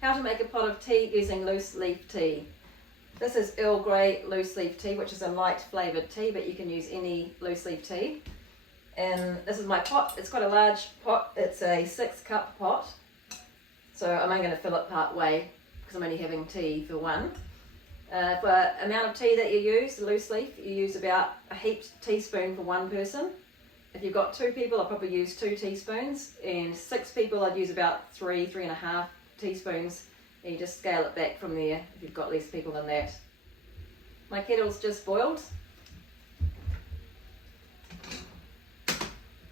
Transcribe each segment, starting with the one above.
How to make a pot of tea using loose leaf tea. This is Earl Grey loose leaf tea, which is a light flavoured tea, but you can use any loose leaf tea. And this is my pot. It's quite a large pot. It's a 6-cup pot. So I'm only going to fill it part way because I'm only having tea for one. For amount of tea that you use, the loose leaf, you use about a heaped teaspoon for one person. If you've got 2 people, I'll probably use 2 teaspoons. And 6 people, I'd use about 3.5 teaspoons. And you just scale it back from there if you've got less people than that. My kettle's just boiled.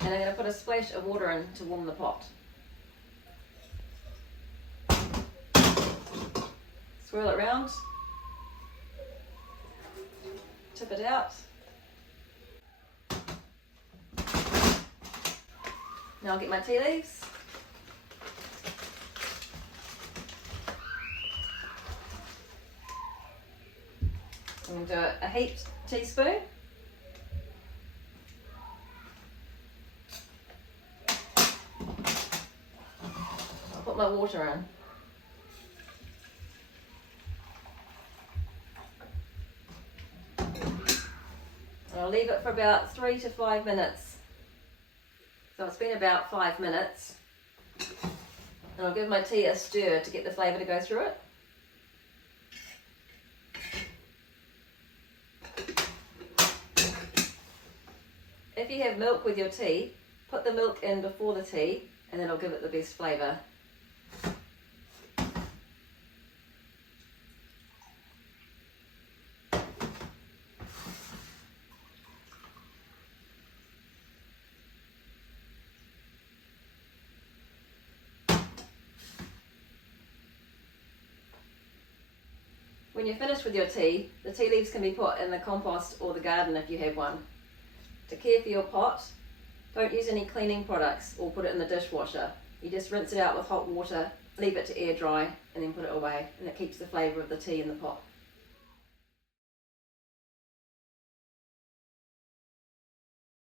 And I'm going to put a splash of water in to warm the pot. Swirl it round. Tip it out. Now I'll get my tea leaves. I'm going to do a heaped teaspoon. I'll put my water in. I'll leave it for about 3 to 5 minutes. So it's been about 5 minutes. And I'll give my tea a stir to get the flavour to go through it. If you have milk with your tea, put the milk in before the tea and then it'll give it the best flavour. When you're finished with your tea, the tea leaves can be put in the compost or the garden if you have one. To care for your pot, don't use any cleaning products or put it in the dishwasher. You just rinse it out with hot water, leave it to air dry and then put it away, and it keeps the flavour of the tea in the pot.